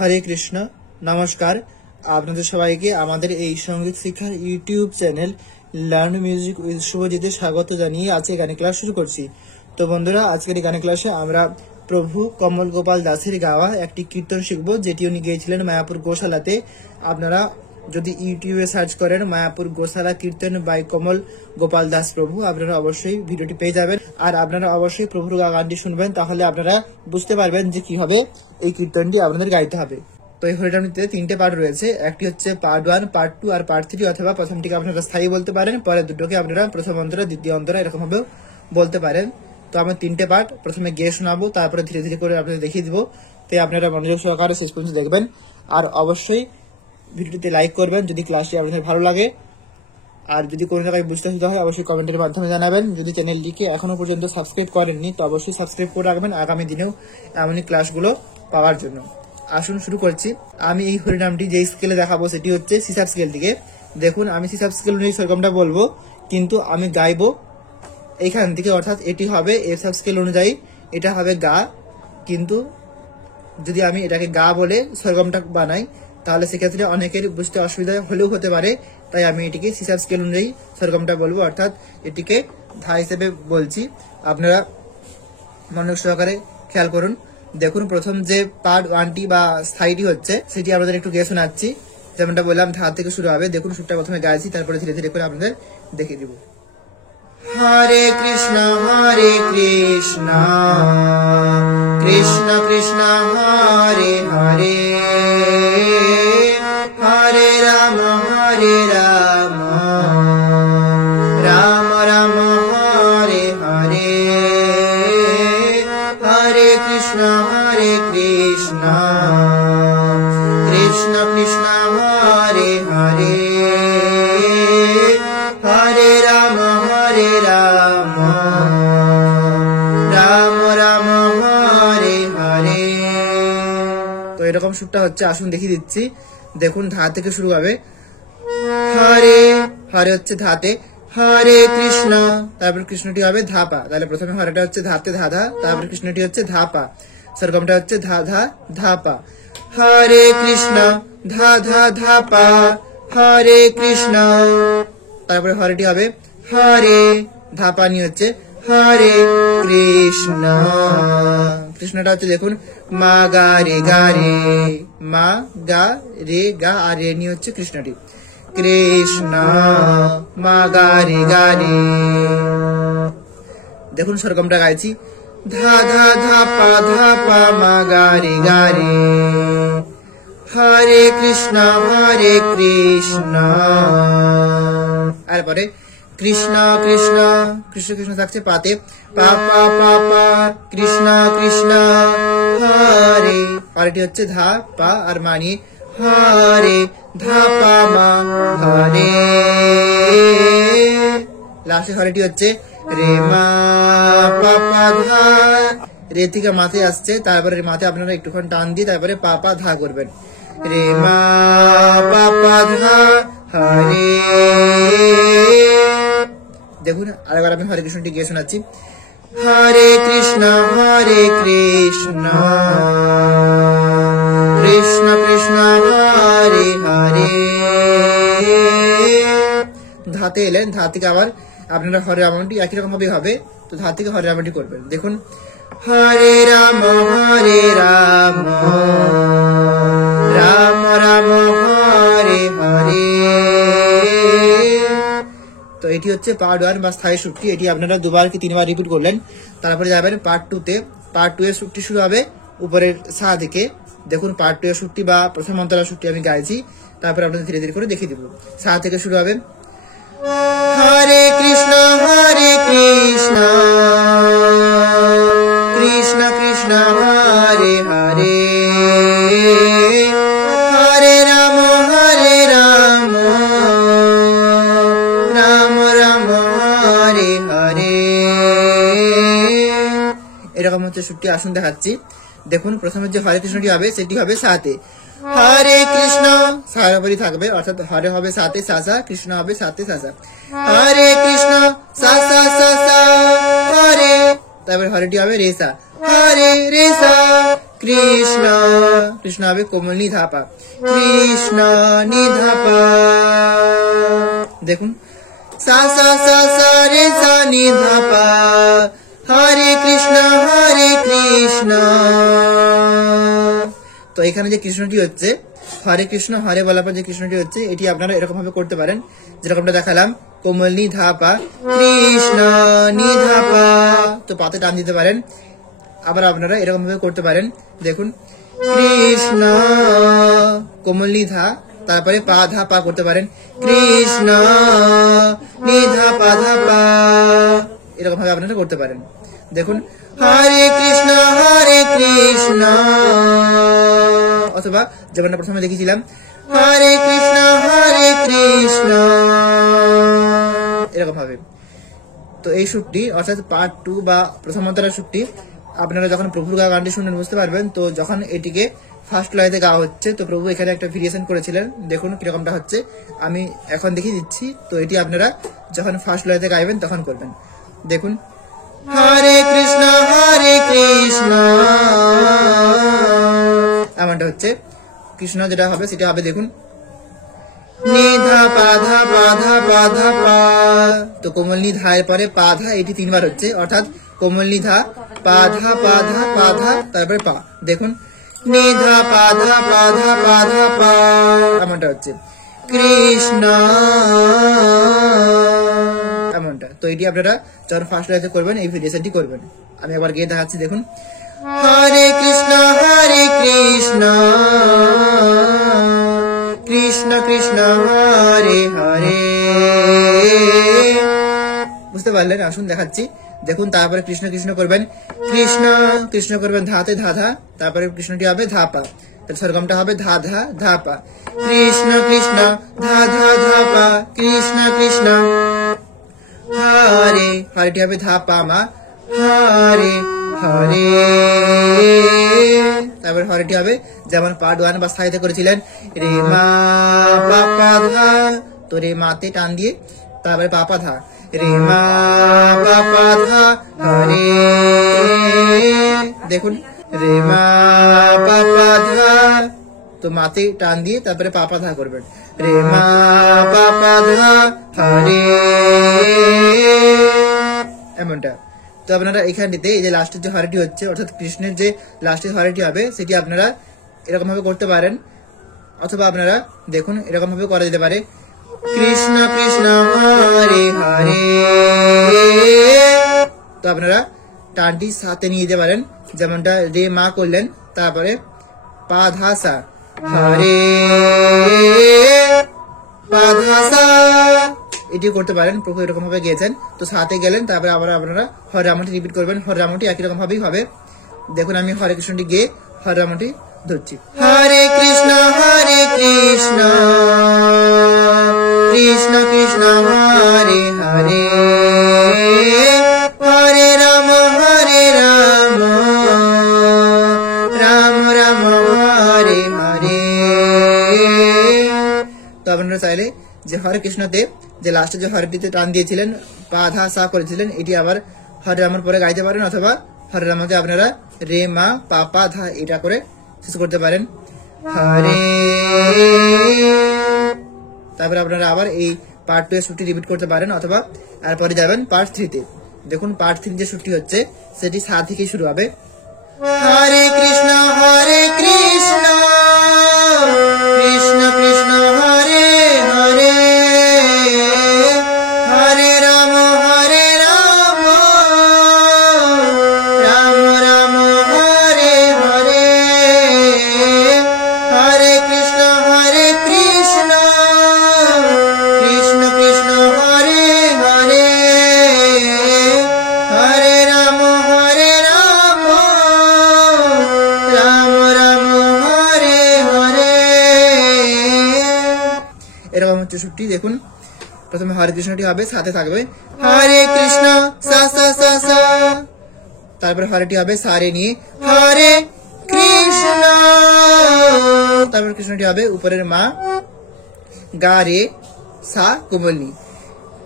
হরে কৃষ্ণ। নমস্কার আপনাদের সবাইকে আমাদের এই সঙ্গীত শিক্ষার YouTube channel learn music with শুভজিতে স্বাগত জানিয়ে আজকে গানের ক্লাস শুরু করছি। তো বন্ধুরা, আজকের এই গানের ক্লাসে আমরা প্রভু কমল গোপাল দাসের গাওয়া একটি কীর্তন শিখব, যেটি উনি গেয়েছিলেন মায়াপুর গোশালাতে। আপনারা যদি ইউটিউবে সার্চ করেন মায়াপুর গোশালা কীর্তন বাই কমল গোপাল দাস প্রভু, আপনারা অবশ্যই ভিডিওটি পেয়ে যাবেন। আর আপনারা অবশ্যই প্রভুর গানটি শুনবেন, তাহলে আপনারা বুঝতে পারবেন যে কিভাবে এই কীর্তনটি আপনাদের গাইতে হবে। তো এই হরিনামটিতে 3টে পার্ট রয়েছে, একটি হচ্ছে পার্ট 1, পার্ট 2 আর পার্ট 3, অথবা প্রথমটিকে আপনারা স্থায়ী বলতে পারেন, পরে দুটোকে আপনারা প্রথম অন্তরা দ্বিতীয় অন্তরা এরকম ভাবেও বলতে পারেন। তো আমি 3টে পার্ট প্রথমে গেয়ে শোনাবো, তারপরে ধীরে ধীরে করে আপনাদের দেখিয়ে দিব। তো আপনারা মনোযোগ সহকারে শেষ পর্যন্ত দেখবেন, আর অবশ্যই ভিডিওটিতে লাইক করবেন যদি ক্লাসটি আপনাদের ভালো লাগে। আর যদি কোনো জায়গায় বুঝতে অসুবিধা হয় অবশ্যই কমেন্টের মাধ্যমে জানাবেন। যদি চ্যানেলটিকে এখনো পর্যন্ত সাবস্ক্রাইব করেননি তো অবশ্যই সাবস্ক্রাইব করে রাখবেন আগামী দিনেও এমনই ক্লাসগুলো পাওয়ার জন্য। আসুন শুরু করছি। আমি এই হরিনামটি যে স্কেলে দেখাবো সেটি হচ্ছে সিসাব স্কেল থেকে। দেখুন, আমি সিসাব স্কেল অনুযায়ী সরগমটা বলবো, কিন্তু আমি গাইবো এইখান থেকে, অর্থাৎ এটি হবে এফ স্কেল অনুযায়ী, এটা হবে গা। কিন্তু যদি আমি এটাকে গা বলে সরগমটা বানাই তাহলে সেক্ষেত্রে অনেকের বুঝতে অসুবিধা হলেও হতে পারে, তাই আমি এটিকে সিসাব স্কেল অনুযায়ী সরগমটা বলবো, অর্থাৎ এটিকে ধা হিসেবে বলছি। আপনারা মনোযোগ সহকারে খেয়াল করুন। দেখুন, প্রথম যে পার্ট 1টি বা স্থায়ীটি হচ্ছে সেটি আপনাদের একটু গেয়ে শোনাচ্ছি। যেমনটা বললাম, ধা থেকে শুরু হবে। দেখুন, সুরটা প্রথমে গাইছি, তারপরে ধীরে ধীরে করে আপনাদের দেখিয়ে দিব। হরে কৃষ্ণ কৃষ্ণ কৃষ্ণ হরে হরে, হরে রাম রাম রাম হরে হরে, হরে কৃষ্ণ কৃষ্ণ কৃষ্ণ হরে হরে, হরে রাম রাম রাম হরে হরে। তো এরকম সুরটা হচ্ছে, আসুন দেখিয়ে দিচ্ছি। দেখুন, ধা থেকে শুরু হবে। হরে হরে হচ্ছে ধাতে, হরে কৃষ্ণ, তারপর কৃষ্ণটি হবে ধাপা। তাহলে প্রথমে হরেটা হচ্ছে ধাতে ধা ধা, তারপর কৃষ্ণটি হচ্ছে ধাপা, সরগমটা হচ্ছে ধা ধা ধাপা। হরে কৃষ্ণ ধা ধা ধাপা, হরে কৃষ্ণ, তারপরে হরেটি হবে হরে, ধাপানি হচ্ছে হরে কৃষ্ণ। কৃষ্ণটা হচ্ছে দেখুন মা গা রে, মা গা রে গা, আর রে নি হচ্ছে কৃষ্ণটি, কৃষ্ণ মা গা রে। দেখুন সরগমটা গাইছি, ধা ধা ধাপা মা গা রে, হরে কৃষ্ণ কৃষ্ণ, আর পরে কৃষ্ণ কৃষ্ণ কৃষ্ণ কৃষ্ণ থাকছে পাতে, পাপা পাপা কৃষ্ণ কৃষ্ণ হরে, পরেটি হচ্ছে ধা পা আর মানি হরে, ধাপা মা হরে। লাস্টে হরেটি হচ্ছে রে মা পাপা ধা, রে থেকে মাথায় আসছে, তারপরে মাথায় আপনারা একটুখানি টান দিয়ে তারপরে পাপা ধা করবেন, রে মা পাপা ধা হরে। দেখুন, আরেকবার আমি হরে কৃষ্ণটি গিয়ে শোনাচ্ছি। হরে কৃষ্ণ কৃষ্ণ কৃষ্ণ কৃষ্ণ হরে হরে। ধাতে এলেন, ধা থেকে আবার আপনারা হরে রামটি একই রকম ভাবে হবে, তো ধা থেকে হরে রামটি করবেন। দেখুন, হরে রাম রাম রাম হরে হরে। তো এটি হচ্ছে পার্ট 1 বা স্থায়ী সুরটি, এটি আপনারা 2বার কি 3বার রিপিট করলেন। তারপরে যাবেন পার্ট 2-তে। পার্ট 2 এর সুরটি শুরু হবে উপরের সা থেকে। দেখুন, পার্ট 2 এর সুরটি বা প্রথম অন্তরা সুরটি আমি গাইছি, তারপরে আপনাদের ধীরে ধীরে করে দেখিয়ে দিব। সা থেকে শুরু হবে, হরে কৃষ্ণ কৃষ্ণ কৃষ্ণ হরে হরে, হরে রাম রাম রাম হরে হরে। এরকম হচ্ছে সুরটি। আসুন দেখাচ্ছি। দেখুন, প্রথমে যে হরে কৃষ্ণটি হবে সেটি হবে সাতে, হরে কৃষ্ণ সার উপরই থাকবে, অর্থাৎ হরে হবে সাতে সা, কৃষ্ণ হবে সাতে সা, হরে কৃষ্ণ সা হরে, তারপরে হরেটি হবে রেসা, হরে রেসা কৃষ্ণ, কৃষ্ণ হবে কোমল নি ধা পা, কৃষ্ণ নি ধা পা। দেখুন সা সা সা সা রে সা নি ধা পা, হরে কৃষ্ণ হরে কৃষ্ণ। তো এখানে যে কৃষ্ণটি হচ্ছে হরে কৃষ্ণ, হরে বলার পর যে কৃষ্ণটি হচ্ছে এটি আপনারা এরকম ভাবে করতে পারেন যেরকমটা দেখালাম, কোমল নি ধা পা, কৃষ্ণ নি ধা পা। তো পাতে টান দিতে পারেন। আবার আপনারা এরকম ভাবে করতে পারেন, দেখুন কৃষ্ণ কোমল নি ধা, তারপরে পা ধা পা করতে পারেন, কৃষ্ণ নি ধা পা ধা পা, এরকম ভাবে আপনারা করতে পারেন। দেখুন হরে কৃষ্ণ অথবা যেমন প্রথমে দেখিয়েছিলাম হরে কৃষ্ণ এরকম ভাবে। তো এই সুরটি অর্থাৎ পার্ট 2 বা প্রথম অন্তরার সুরটি আপনারা যখন প্রভুর গানটি শুনবেন বুঝতে পারবেন। তো যখন এটিকে ফার্স্ট লয়তে গাওয়া হচ্ছে তো প্রভু এখানে একটা ভেরিয়েশন করেছিলেন, দেখুন কিরকমটা হচ্ছে, আমি এখন দেখিয়ে দিচ্ছি। তো এটি আপনারা যখন ফার্স্ট লয়তে গাইবেন তখন করবেন। দেখুন হরে কৃষ্ণ এমনটা হচ্ছে। কৃষ্ণ যেটা হবে সেটা হবে দেখুন নিধা পাধা পাধা পাধা পা। তো কোমল নিধা এর পরে পাধা, এটি 3 বার হচ্ছে, অর্থাৎ কোমল নিধা পাধা পাধা পাধা তারপরে পা। দেখুন নিধা পাধা পাধা পাধা পা, এমনটা হচ্ছে কৃষ্ণ এমনটা। তো এটি আপনারা যখন ফার্স্ট লাইতে করবেন এই ভেরিয়েশনটি করবেন। আমি একবার গিয়ে দেখাচ্ছি, দেখুন হরে কৃষ্ণ কৃষ্ণ কৃষ্ণ হরে হরে। বুঝতে পারলেন? আসুন দেখাচ্ছি, দেখুন তারপরে কৃষ্ণ কৃষ্ণ করবেন, কৃষ্ণ কৃষ্ণ করবেন ধাতে ধা ধা, তারপরে কৃষ্ণটি হবে ধা পা, সরগমটা হবে ধা ধা ধা পা, কৃষ্ণ কৃষ্ণ ধা ধা ধা পা, কৃষ্ণ কৃষ্ণ হরে, হরেটি হবে ধা পা মা, হরে হরে। তারপর হরেটি হবে যেমন পার্ট 1 বা স্থায়ীতে করেছিলেন রে মা পা পা ধা, তো রে মাতে টান দিয়ে তারপরে পা পা ধা, রে মা পা পা ধা হরে। দেখুন রে মা পা পা ধা, তো মাতে টান দিয়ে তারপরে পা পা ধা করবেন, রে মা পা পা ধা হরে, এমনটা। তো আপনারা এখানটিতে এই যে লাস্টের যে হরেটি হচ্ছে অর্থাৎ কৃষ্ণের যে লাস্টের হরেটি হবে সেটি আপনারা এরকম ভাবে করতে পারেন, অথবা আপনারা দেখুন এরকম ভাবে করা যেতে পারে কৃষ্ণ কৃষ্ণ হরে হরে। তো আপনারা টানটি সাথে নিয়ে যেতে পারেন, যেমনটা রে মা করলেন, তারপরে পা ধা সা হরে পা ধা সা, এটি করতে পারেন। প্রভু এরকম ভাবে গিয়েছেন, তো সাথে গেলেন, তারপরে আবার আপনারা হরে রামটি রিপিট করবেন। হরে রামটি একই রকম ভাবেই হবে। দেখুন আমি হরে কৃষ্ণটি গিয়ে হরে রামটি ধরছি, হরে কৃষ্ণ কৃষ্ণ কৃষ্ণ হরে হরে, হরে রাম রাম রাম হরে হরে। তো আপনারা চাইলে যে হরে কৃষ্ণতে যে লাস্টে যে হরেটিতে টান দিয়েছিলেন পা ধা সা করেছিলেন এটি আবার হরে রামের পরে গাইতে পারেন, অথবা হরে রামতে আপনারা রে মা পা পা ধা এটা করে শেষ করতে পারেন হরে। তারপরে আপনারা আবার এই পার্ট 2 এর সুরটি রিপিট করতে পারেন, অথবা এরপরে যাবেন পার্ট 3 তে। দেখুন পার্ট 3 যে সুরটি হচ্ছে সেটি সা থেকে শুরু হবে, হরে কৃষ্ণ কৃষ্ণ কৃষ্ণ হরে হরে, হরে রাম রাম রাম হরে হরে, হরে কৃষ্ণ কৃষ্ণ কৃষ্ণ হরে হরে, হরে রাম রাম রাম হরে হরে। এরকম হচ্ছে সুরটি। দেখুন প্রথমে হরে কৃষ্ণটি হবে, সাথে থাকবে হরে কৃষ্ণ সা সা সা সা, তারপরে হরেটি হবে সারে নিয়ে হরে কৃষ্ণ, তারপর কৃষ্ণটি হবে উপরের মা গা রে সা কোমলনি,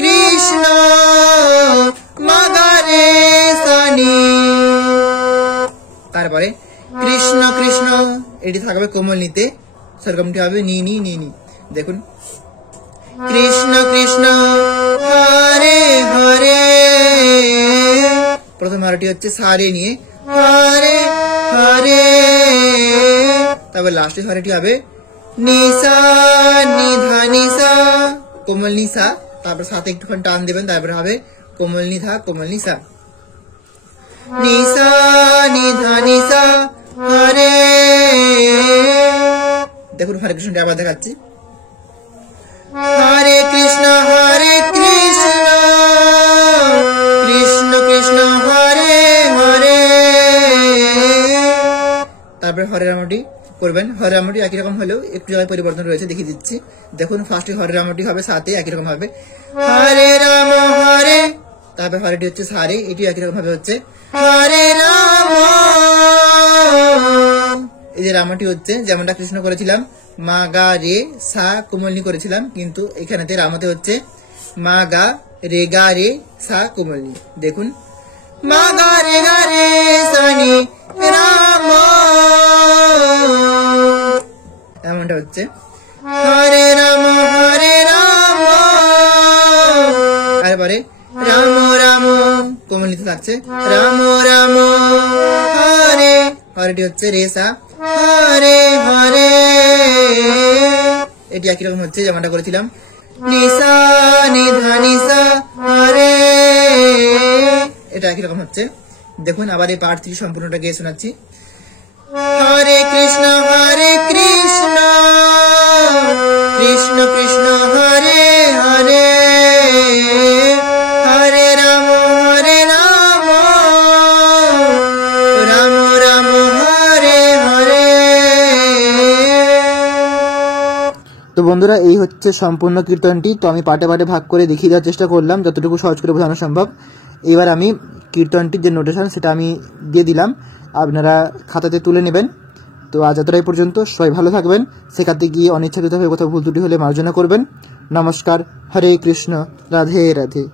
কৃষ্ণ মা গা রে সা নি, তারপরে কৃষ্ণ কৃষ্ণ এটি থাকবে কোমল নিতে, সরগমটি হবে নি নি নি নি। দেখুন কৃষ্ণ কৃষ্ণ হরে হরে, প্রথম হারটি হচ্ছে সারে নিয়ে হরে হরে, তারপর লাস্টের হারটি হবে নিসা নিধা নিসা, কোমল নিসা, তারপর সাথে একটুখানি টান দেবেন, তারপরে হবে কোমল নিধা কোমল নিসা, নিসা নিধা নিসা হরে। দেখুন হরে কৃষ্ণটা আবার দেখাচ্ছি, হরে কৃষ্ণ কৃষ্ণ কৃষ্ণ হরে হরে, তারপরে হরে রামটি করবেন। হরে রামটি একই রকম হলেও একটু জায়গায় পরিবর্তন রয়েছে, দেখিয়ে দিচ্ছি। দেখুন ফার্স্টে হরে রামটি হবে সাথে একই রকম হবে হরে রাম হরে, তারপরে হরেটি হচ্ছে সারে, এটি একই রকম ভাবে হচ্ছে হরে রাম। এই যে রামটি হচ্ছে যেমনটা কৃষ্ণ করেছিলাম মা গা রে সা কোমলনি করেছিলাম, কিন্তু এখানেতে রামতে হচ্ছে মা গা রে গা রে সা কোমলনি। দেখুন মা গা রে সানি রাম, এমনটা হচ্ছে হরে রাম তারপরে রাম রাম কোমলনিতে থাকছে রাম রাম হরে, হরেটি হচ্ছে রে সা হরে হরে, এটি একই রকম হচ্ছে যেমনটা করেছিলাম নিসা নিধা নিসা হরে, এটা একই রকম হচ্ছে। দেখুন আবার এই পার্ট 3 সম্পূর্ণটা গিয়ে শোনাচ্ছি। হরে কৃষ্ণ কৃষ্ণ কৃষ্ণ হরে হরে, হরে রাম রাম রাম হরে হরে। তো বন্ধুরা এই হচ্ছে সম্পূর্ণ কীর্তনটি। তো আমি পাটে পাটে ভাগ করে দেখিয়ে দেওয়ার চেষ্টা করলাম যতটুকু সহজ করে বোঝানো সম্ভব। এবার আমি কীর্তনটির যে নোটেশন সেটা আমি দিয়ে দিলাম, আপনারা খাতাতে তুলে নেবেন। তো আজ এতটাই পর্যন্ত, সবাই ভালো থাকবেন। শেখাতে গিয়ে অনিচ্ছাকৃতভাবে কোথাও ভুল ত্রুটি হলে মার্জনা করবেন। নমস্কার, হরে কৃষ্ণ, রাধে রাধে।